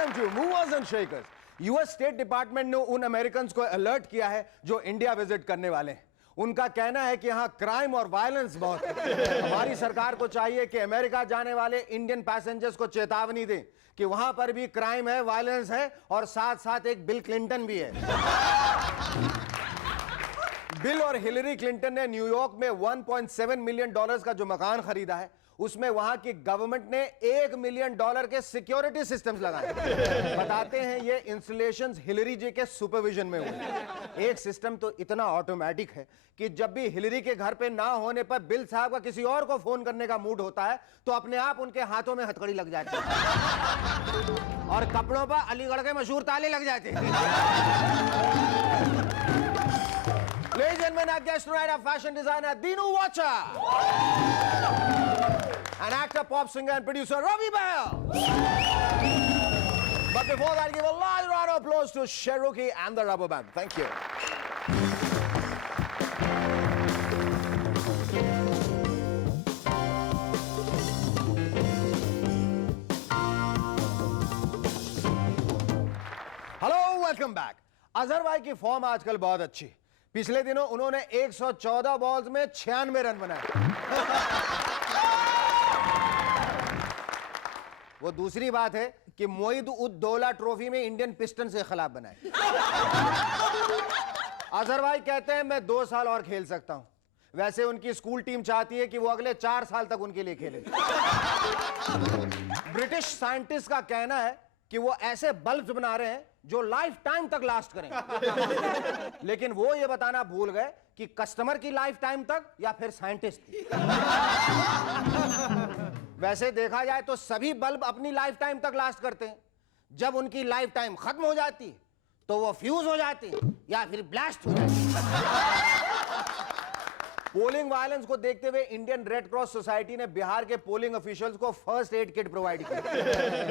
Welcome to movers and shakers. US state department ने उन American को अलर्ट किया है जो इंडिया विजिट करने वाले हैं। उनका कहना है कि यहां क्राइम और वायलेंस बहुत है। हमारी सरकार को चाहिए कि अमेरिका जाने वाले इंडियन पैसेंजर्स को चेतावनी दें कि वहां पर भी क्राइम है, वायलेंस है और साथ साथ एक बिल क्लिंटन भी है। बिल और हिलरी क्लिंटन ने न्यूयॉर्क में $1.7 मिलियन का जो मकान खरीदा है, उसमें वहां की गवर्नमेंट ने $1 मिलियन के सिक्योरिटी सिस्टम्स लगाए। बताते हैं ये इंस्टॉलेशंस हिलरी जी के सुपरविजन में हुए। एक सिस्टम तो इतना ऑटोमेटिक है कि जब भी हिलरी के घर पे ना होने पर बिल साहब का किसी और को फोन करने का मूड होता है तो अपने आप उनके हाथों में हथकड़ी लग जाती है और कपड़ों पर अलीगढ़ के मशहूर ताले लग जाते हैं। Ladies and gentlemen, our guest tonight, our fashion designer Dinu Wacha, and actor, pop singer, and producer Ravi Bell. But before that, give a loud round of applause to Cherokee and the Rubber Band. Thank you. Hello, welcome back. Azhar भाई की form आजकल बहुत अच्छी। पिछले दिनों उन्होंने 114 balls में 96 run बनाए। वो दूसरी बात है कि मोईद उद दौला ट्रॉफी में इंडियन पिस्टन से खिलाफ बनाए। अजहर भाई कहते हैं मैं 2 साल और खेल सकता हूं। वैसे उनकी स्कूल टीम चाहती है कि वो अगले 4 साल तक उनके लिए खेले। ब्रिटिश साइंटिस्ट का कहना है कि वो ऐसे बल्ब बना रहे हैं जो लाइफ टाइम तक लास्ट करेंगे। लेकिन वो ये बताना भूल गए कि कस्टमर की लाइफ टाइम तक या फिर साइंटिस्ट की। वैसे देखा जाए तो सभी बल्ब अपनी लाइफ टाइम तक लास्ट करते हैं। जब उनकी लाइफ टाइम खत्म हो जाती है तो वो फ्यूज हो जाती है या फिर ब्लास्ट हो जाती है। पोलिंग वायलेंस को देखते हुए इंडियन रेड क्रॉस सोसाइटी ने बिहार के पोलिंग ऑफिशियल्स को फर्स्ट एड किट प्रोवाइड की।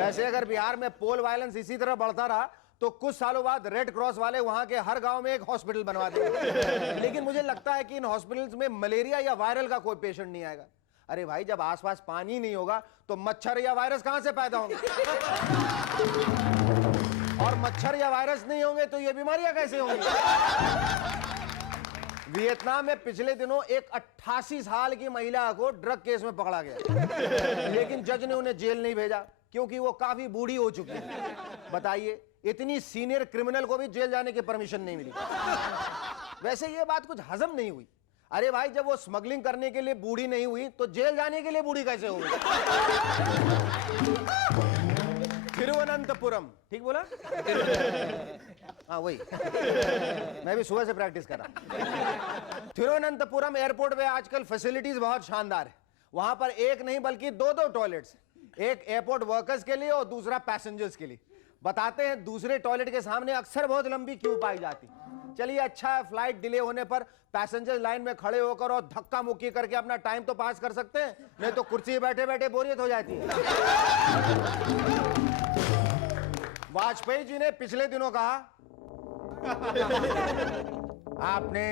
वैसे अगर बिहार में पोल वायलेंस इसी तरह बढ़ता रहा तो कुछ सालों बाद रेड क्रॉस वाले वहां के हर गांव में एक हॉस्पिटल बनवा देंगे। लेकिन मुझे लगता है कि इन हॉस्पिटल्स में मलेरिया या वायरल का कोई पेशेंट नहीं आएगा। अरे भाई, जब आसपास पानी नहीं होगा तो मच्छर या वायरस कहां से पैदा होंगे? और मच्छर या वायरस नहीं होंगे तो ये बीमारियां कैसे होंगी? वियतनाम में पिछले दिनों एक 88 साल की महिला को ड्रग केस में पकड़ा गया, लेकिन जज ने उन्हें जेल नहीं भेजा क्योंकि वो काफी बूढ़ी हो चुकी है। बताइए, इतनी सीनियर क्रिमिनल को भी जेल जाने की परमिशन नहीं मिली। वैसे ये बात कुछ हजम नहीं हुई। अरे भाई, जब वो स्मगलिंग करने के लिए बूढ़ी नहीं हुई तो जेल जाने के लिए बूढ़ी कैसे हो गई? तिरुवनंतपुरम, ठीक बोला? हाँ वही। मैं भी सुबह से प्रैक्टिस कर रहा। तिरुवनंतपुरम एयरपोर्ट पे आजकल फैसिलिटीज बहुत शानदार है। वहां पर एक नहीं बल्कि 2 टॉयलेट्स, एक एयरपोर्ट वर्कर्स के लिए और दूसरा पैसेंजर्स के लिए। बताते हैं दूसरे टॉयलेट के सामने अक्सर बहुत लंबी क्यू पाई जाती। चलिए अच्छा है, फ्लाइट डिले होने पर पैसेंजर लाइन में खड़े होकर और धक्का मुक्की करके अपना टाइम तो पास कर सकते हैं, नहीं तो कुर्सी बैठे बैठे बोरियत हो जाती है। वाजपेयी जी ने पिछले दिनों कहा, आपने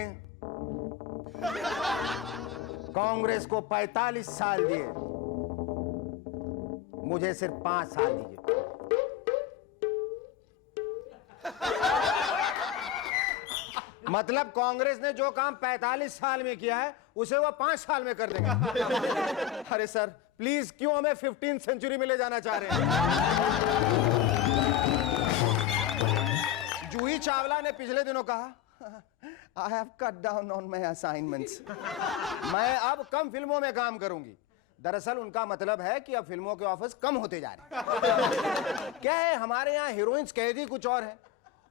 कांग्रेस को 45 साल दिए, मुझे सिर्फ 5 साल दीजिए। मतलब कांग्रेस ने जो काम 45 साल में किया है उसे वो 5 साल में कर देगा। अरे सर प्लीज, क्यों हमें 15th सेंचुरी में ले जाना चाह रहे हैं? जूही चावला ने पिछले दिनों कहा, I have cut down on my assignments. मैं अब कम फिल्मों में काम करूंगी। दरअसल उनका मतलब है कि अब फिल्मों के ऑफर्स कम होते जा रहे हैं। क्या है, हमारे यहाँ हीरोइंस कहती कुछ और है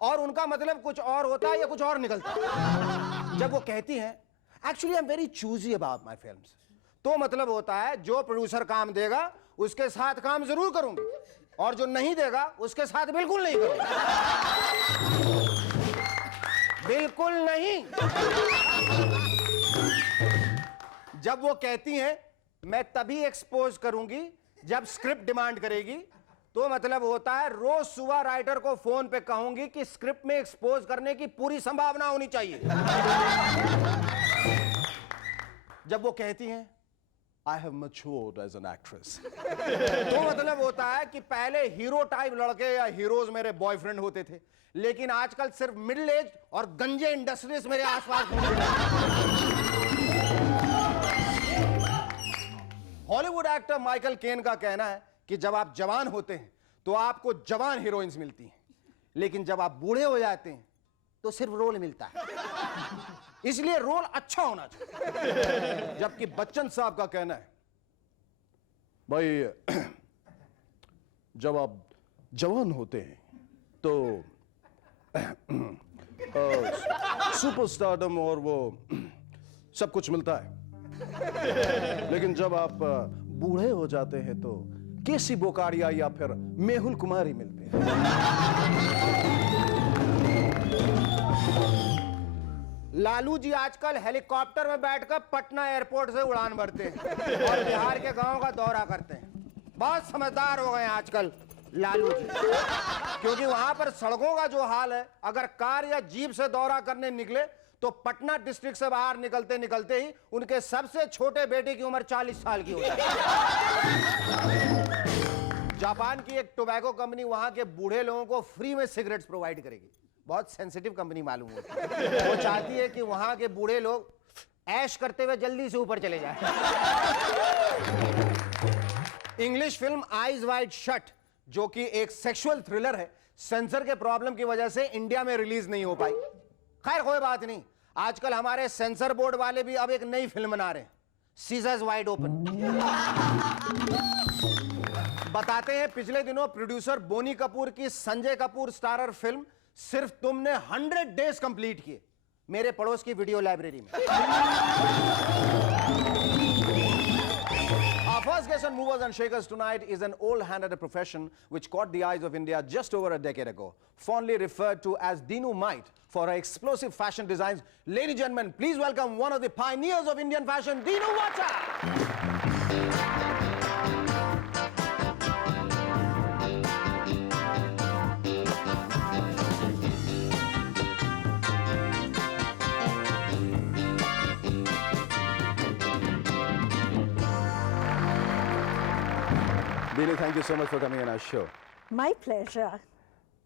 और उनका मतलब कुछ और होता है या कुछ और निकलता है। जब वो कहती हैं actually I am very choosy about my films, तो मतलब होता है जो प्रोड्यूसर काम देगा उसके साथ काम जरूर करूंगी और जो नहीं देगा उसके साथ बिल्कुल नहीं करूंगी। बिल्कुल नहीं। जब वो कहती हैं मैं तभी एक्सपोज करूंगी जब स्क्रिप्ट डिमांड करेगी, तो मतलब होता है रोज सुबह राइटर को फोन पे कहूंगी कि स्क्रिप्ट में एक्सपोज करने की पूरी संभावना होनी चाहिए। जब वो कहती हैं I have matured as an actress. तो मतलब होता है कि पहले हीरो टाइप लड़के या हीरोज मेरे बॉयफ्रेंड होते थे, लेकिन आजकल सिर्फ मिडिल एज और गंजे इंडस्ट्रीज मेरे आसपास घूमते हैं। हॉलीवुड एक्टर माइकल केन का कहना है कि जब आप जवान होते हैं तो आपको जवान हीरोइंस मिलती हैं, लेकिन जब आप बूढ़े हो जाते हैं तो सिर्फ रोल मिलता है, इसलिए रोल अच्छा होना चाहिए। जबकि बच्चन साहब का कहना है, भाई जब आप जवान होते हैं तो सुपरस्टारडम और वो सब कुछ मिलता है, लेकिन जब आप बूढ़े हो जाते हैं तो केसी बोकारिया या फिर मेहुल कुमारी मिलते हैं। लालू जी आजकल हेलीकॉप्टर में बैठकर पटना एयरपोर्ट से उड़ान भरते हैं और बिहार के गांवों का दौरा करते हैं। बहुत समझदार हो गए हैं आजकल लालू जी, क्योंकि वहां पर सड़कों का जो हाल है, अगर कार या जीप से दौरा करने निकले तो पटना डिस्ट्रिक्ट से बाहर निकलते निकलते ही उनके सबसे छोटे बेटे की उम्र 40 साल की हो जाती है। जापान की एक टोबैको कंपनी वहां के बूढ़े लोगों को फ्री में सिगरेट्स प्रोवाइड करेगी। बहुत सेंसिटिव कंपनी मालूम होती है। वो चाहती है कि वहां के बूढ़े लोग ऐश करते हुए जल्दी से ऊपर चले जाएं। English film eyes wide shut, जो कि एक सेक्सुअल थ्रिलर है, सेंसर के प्रॉब्लम की वजह से इंडिया में रिलीज नहीं हो पाई। खैर कोई बात नहीं, आजकल हमारे सेंसर बोर्ड वाले भी अब एक नई फिल्म बना रहे हैं, सीजर्स वाइड ओपन। बताते हैं पिछले दिनों प्रोड्यूसर बोनी कपूर की संजय कपूर स्टारर फिल्म सिर्फ तुमने 100 डेज कंप्लीट किए मेरे पड़ोस की वीडियो लाइब्रेरी में। Our first guest on Movers and Shakers tonight is an old hand at a profession which caught the eyes of India just over a decade ago. Fondly referred to as Dinu Might for her explosive fashion designs. Ladies and gentlemen, please welcome one of the pioneers of Indian fashion, Dinu Vata. Dinu, thank you so much for coming on our show. My pleasure.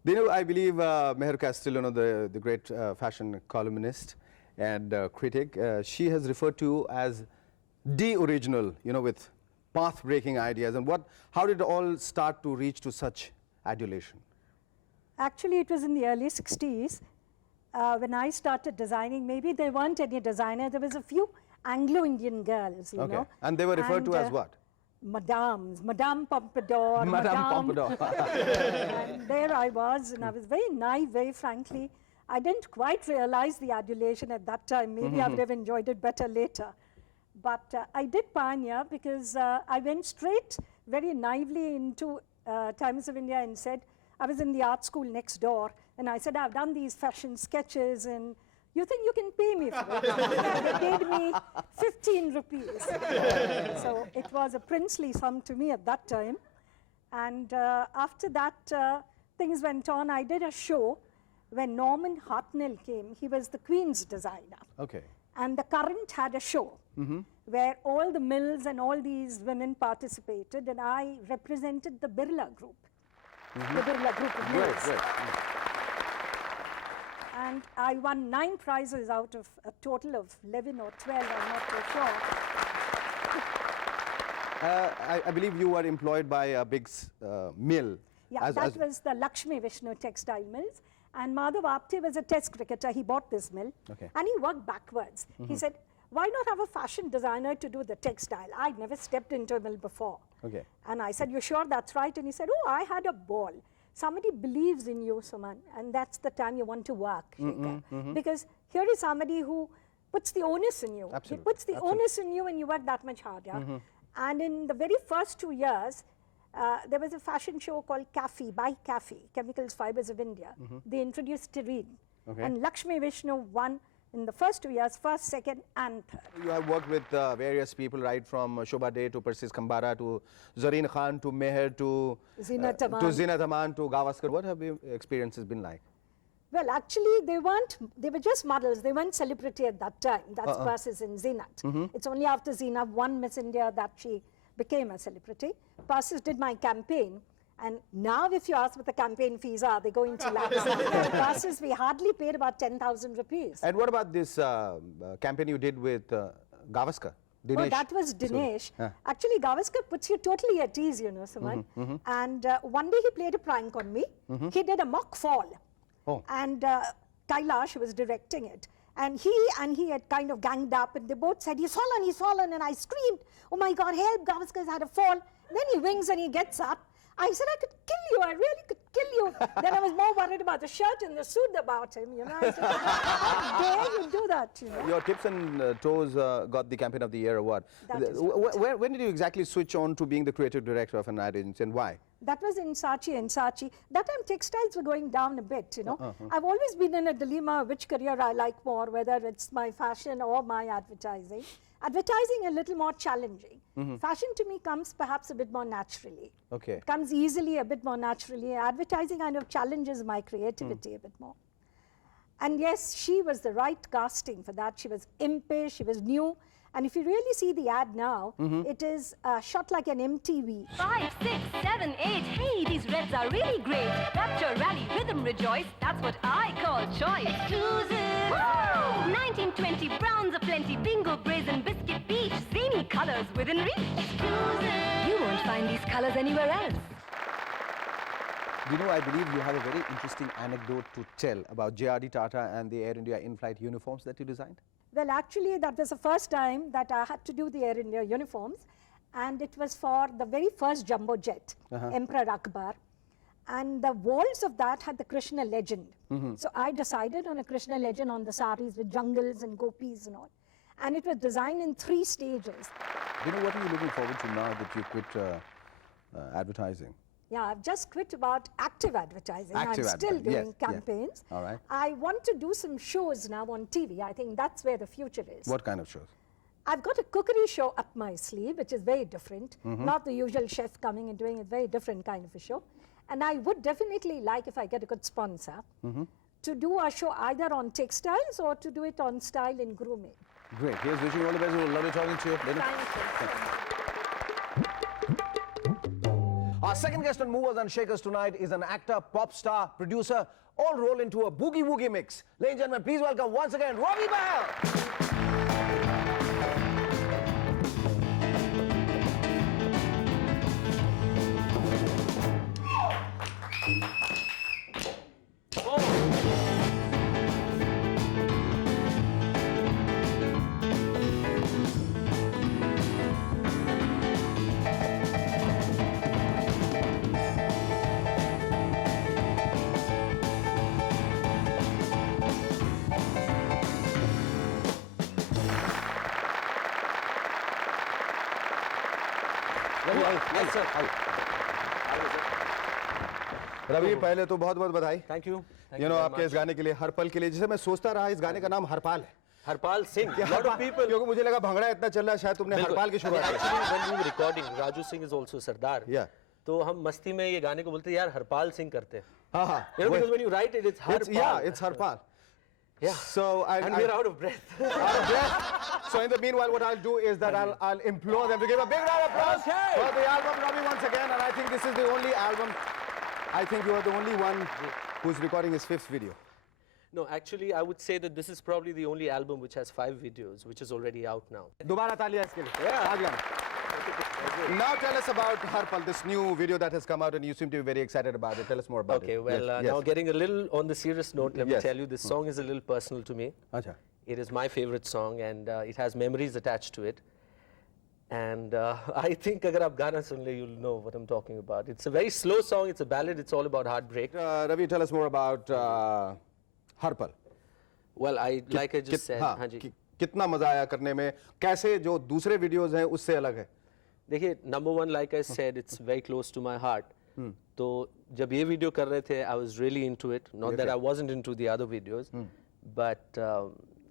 Dinu, I believe Meher Castillo, the great fashion columnist and critic, she has referred to you as the original, with path-breaking ideas. And how did it all start to reach to such adulation? Actually, it was in the early 60s when I started designing. Maybe there weren't any designers. There was a few Anglo-Indian girls, you know. And they were referred to as what? Madames, Madame Pompadour. Madame Pompadour. And there I was, and I was very naive, very frankly. I didn't quite realize the adulation at that time. Maybe I would have enjoyed it better later. But I did pioneer because I went straight, very naively into Times of India and said, I was in the art school next door, and I said, I've done these fashion sketches, and you think you can pay me for it? They paid me 15 rupees. So it was a princely sum to me at that time. And after that, things went on. I did a show when Norman Hartnell came. He was the Queen's designer. Okay. And the Current had a show where all the mills and all these women participated, and I represented the Birla Group, the Birla Group of mills. Right. And I won 9 prizes out of a total of 11 or 12, I'm not too sure. I believe you were employed by a big mill. Yeah, that was the Lakshmi Vishnu Textile Mills. And Madhav Apte was a test cricketer. He bought this mill. Okay. And he worked backwards. He said, why not have a fashion designer to do the textile? I'd never stepped into a mill before. Okay. And I said, you sure that's right? And he said, oh, I had a ball. Somebody believes in you, Suman, and that's the time you want to work. Because here is somebody who puts the onus in you. Absolutely. He puts the onus in you and you work that much harder. And in the very first 2 years, there was a fashion show called CAFI, by CAFI, Chemicals Fibers of India. They introduced Terene. Okay. And Lakshmi Vishnu won in the first 2 years, first, second, and third. You have worked with various people, right, from Shobha Dey to Persis Kambara to Zareen Khan to Meher to Zeenat Aman. to Gavaskar. What have your experiences been like? Well, actually, they were just models. They weren't celebrity at that time. That's Persis and Zeenat. It's only after Zeenat won Miss India that she became a celebrity. Persis did my campaign. And now if you ask what the campaign fees are, they go into lakhs. Persis, we hardly paid about 10,000 rupees. And what about this campaign you did with Gavaskar? Dinesh? Oh, that was Dinesh. Actually, Gavaskar puts you totally at ease, you know, Suman. And one day he played a prank on me. He did a mock fall. Oh. And Kailash was directing it. And he had kind of ganged up, and they both said, he's fallen. And I screamed, oh my God, help, Gavaskar's had a fall. Then he wings and he gets up. I said, I could kill you, I really could kill you. Then I was more worried about the shirt and the suit about him, you know. I said, how dare you do that, you know. Your Tips and Toes got the Campaign of the Year award. That is right. When did you exactly switch on to being the creative director of an ad agency, and why? That was in Saatchi and Saatchi. That time textiles were going down a bit, you know. I've always been in a dilemma which career I like more, whether it's my fashion or my advertising. Advertising a little more challenging. Fashion to me comes perhaps a bit more naturally. Okay. It comes easily, a bit more naturally. Advertising kind of challenges my creativity a bit more. And yes, she was the right casting for that. She was impish, she was new. And if you really see the ad now, it is shot like an MTV. 5, 6, 7, 8. Hey, these reds are really great. Rapture, rally, rhythm, rejoice. That's what I call choice. Exclusive. Woo! 1920 browns aplenty. Bingo, brazen, biscuit, peach. Zany colors within reach. Exclusive. You won't find these colors anywhere else. You know, I believe you have a very interesting anecdote to tell about JRD Tata and the Air India in-flight uniforms that you designed. Well, actually, that was the first time that I had to do the Air India uniforms. And it was for the very first jumbo jet, Emperor Akbar. And the walls of that had the Krishna legend. So I decided on a Krishna legend on the saris with jungles and gopis and all. And it was designed in 3 stages. You know, what are you looking forward to now that you quit advertising? Yeah, I've just quit about active advertising. Active I'm still advertising, doing yes, campaigns. yes. All right. I want to do some shows now on TV. I think that's where the future is. What kind of shows? I've got a cookery show up my sleeve, which is very different. Not the usual chef coming and doing a very different kind of a show. And I would definitely like, if I get a good sponsor, to do a show either on textiles or to do it on style and grooming. Great. Here's wishing you all the best. Lovely talking to you. Thank you. Our second guest on Movers and Shakers tonight is an actor, pop star, producer, all roll into a boogie woogie mix. Ladies and gentlemen, please welcome once again Robbie Bell. Ravi, पहले तो बहुत बहुत बधाई। Thank you. You know, आपके इस गाने के लिए, हर पल के लिए, जिसे मैं सोचता रहा इस गाने का नाम हरपाल है। Harpal Singh, lot of people, क्योंकि मुझे लगा भंगड़ा इतना चल रहा है, शायद तुमने हरपाल की शुरुआत की। Actually, when we were recording, Raju Singh is also Sardar. Yeah. तो हम मस्ती में ये गाने को बोलते हैं, यार हरपाल सिंह करते हैं। हाँ हाँ। You know, because when you write it, it's Harpal. Yeah, it's Harpal. Yeah. So and we're out of breath. Out of breath. So in the meanwhile, what I'll do is that I'll implore them to give a big round of applause for the album, Robbie, once again. And I think this is the only album. I think you are the only one who's recording his 5th video. No, actually, I would say that this is probably the only album which has 5 videos, which is already out now. दोबारा तालियां इसके लिए. Yeah. Now tell us about Harpal, this new video that has come out, and you seem to be very excited about it. Tell us more about it. Okay, well, Yes, now yes. getting a little on the serious note, let me Yes. tell you, this song is a little personal to me. Acha. It is my favorite song, and it has memories attached to it. And I think agar aap gana sun le, you'll know what I'm talking about. It's a very slow song, it's a ballad, it's all about heartbreak. Ravi, tell us more about Harpal. Well, like I just said, हाँ जी. कितना मजा आया करने में, कैसे जो दूसरे videos हैं उससे अलग है? देखिए, number one, like I said, it's very close to my heart. तो जब ये वीडियो कर रहे थे, I was really into it. Not that I wasn't into the other videos, but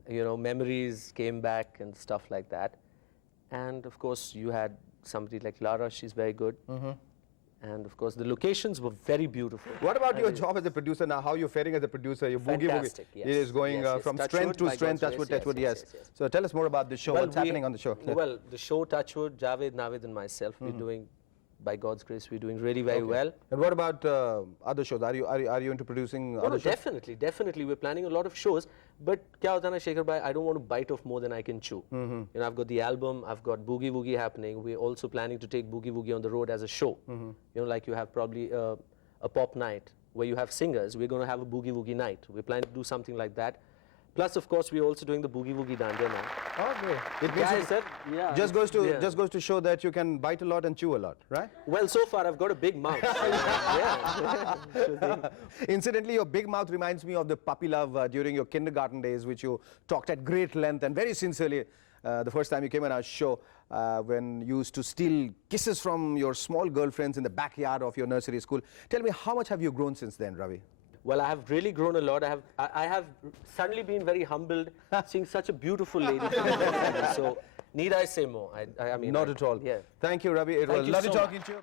you know, memories came back and stuff like that. And of course, you had somebody like Lara, she's very good. And of course, the locations were very beautiful. What about your job as a producer now? How you're faring as a producer? Your boogie Fantastic, woogie. yes. It is going Yes, yes. from Touch strength wood, to by strength, God's touch wood, grace, touch wood, yes, yes. yes, yes. So tell us more about the show. What's happening on the show? Well, the show Touchwood, Javed, Navid and myself, we're doing, by God's grace, we're doing really very well. And what about other shows? Are you into producing No, other no, shows? definitely. We're planning a lot of shows. But kya hota na, Shekhar bhai, I don't want to bite off more than I can chew. You know, I've got the album, I've got Boogie Woogie happening. We're also planning to take Boogie Woogie on the road as a show. You know, like you have probably a pop night where you have singers. We're going to have a Boogie Woogie night. We're planning to do something like that. Plus, of course, we're also doing the Boogie Woogie Dandiya now. Okay. It means Guys, yeah, just goes to yeah. just goes to show that you can bite a lot and chew a lot, right? Well, so far I've got a big mouth. Yeah. Incidentally, your big mouth reminds me of the puppy love during your kindergarten days, which you talked at great length and very sincerely the first time you came on our show, when you used to steal kisses from your small girlfriends in the backyard of your nursery school. Tell me, how much have you grown since then, Ravi? Well, I have really grown a lot. I have suddenly been very humbled seeing such a beautiful lady. So, need I say more? I mean, Not at all. Yeah. Thank you, Ravi. It was you lovely so talking to you.